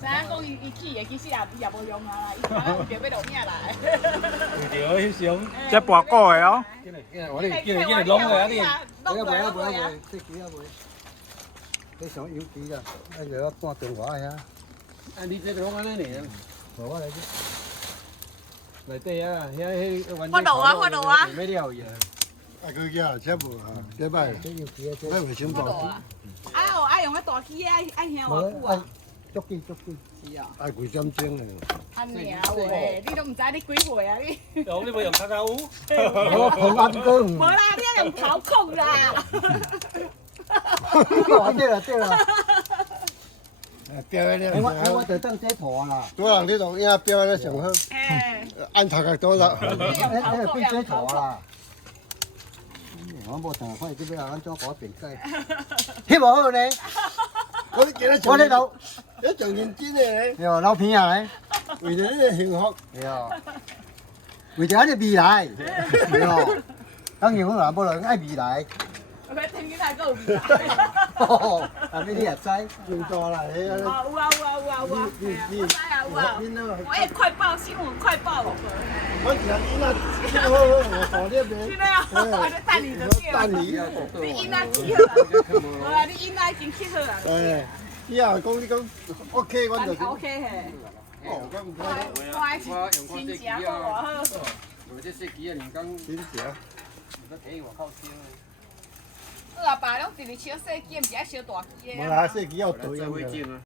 咱讲伊起的，其實也無用啊，伊可能有條要落命來。對，翕相。這博個嘅哦。我哋見嚟攏嘅啲。識幾啊妹？你想要幾啊？一樣半電話呀？啊，你這個講緊呢？冇啊，你嚟對啊，發到啊！咩料嘢？啊佢叫車部啊，這擺這要幾啊？這為什麼？愛用個大機愛響偌久啊？足機。是啊。愛幾針鐘啊？安尼啊喂，你都唔知你幾歲啊你？有你冇用卡卡烏？我紅眼光。冇啦，你要用跑控啦。對啦。標咧，我就當這圖啦。多人呢度依家標咧上好，按頭殼多啦。誒變這圖啦。我冇同開啲咩安裝嗰邊雞，希望好咧。我呢度一場認真嘅。喲，撈片啊你，為咗呢個幸福。喲，為咗呢個未來。喲，當然好難冇人愛未來。佢聽見太高未來。哦，啊呢啲日仔用多啦，你。有啊。我知啊有啊。我快報新聞快報。我其實我坐呢邊。真的啊，我在等你就對了。你應該起好了。好啦，你應該已經起好了。誒，以後講你講 OK，我就。OK 嘿。哦，咁唔該。我愛新食過偌好。我這設計啊，人工先食。都睇我靠先。我阿爸攏直直燒細機，唔是愛燒大機的。冇啦，設計要對會見啊。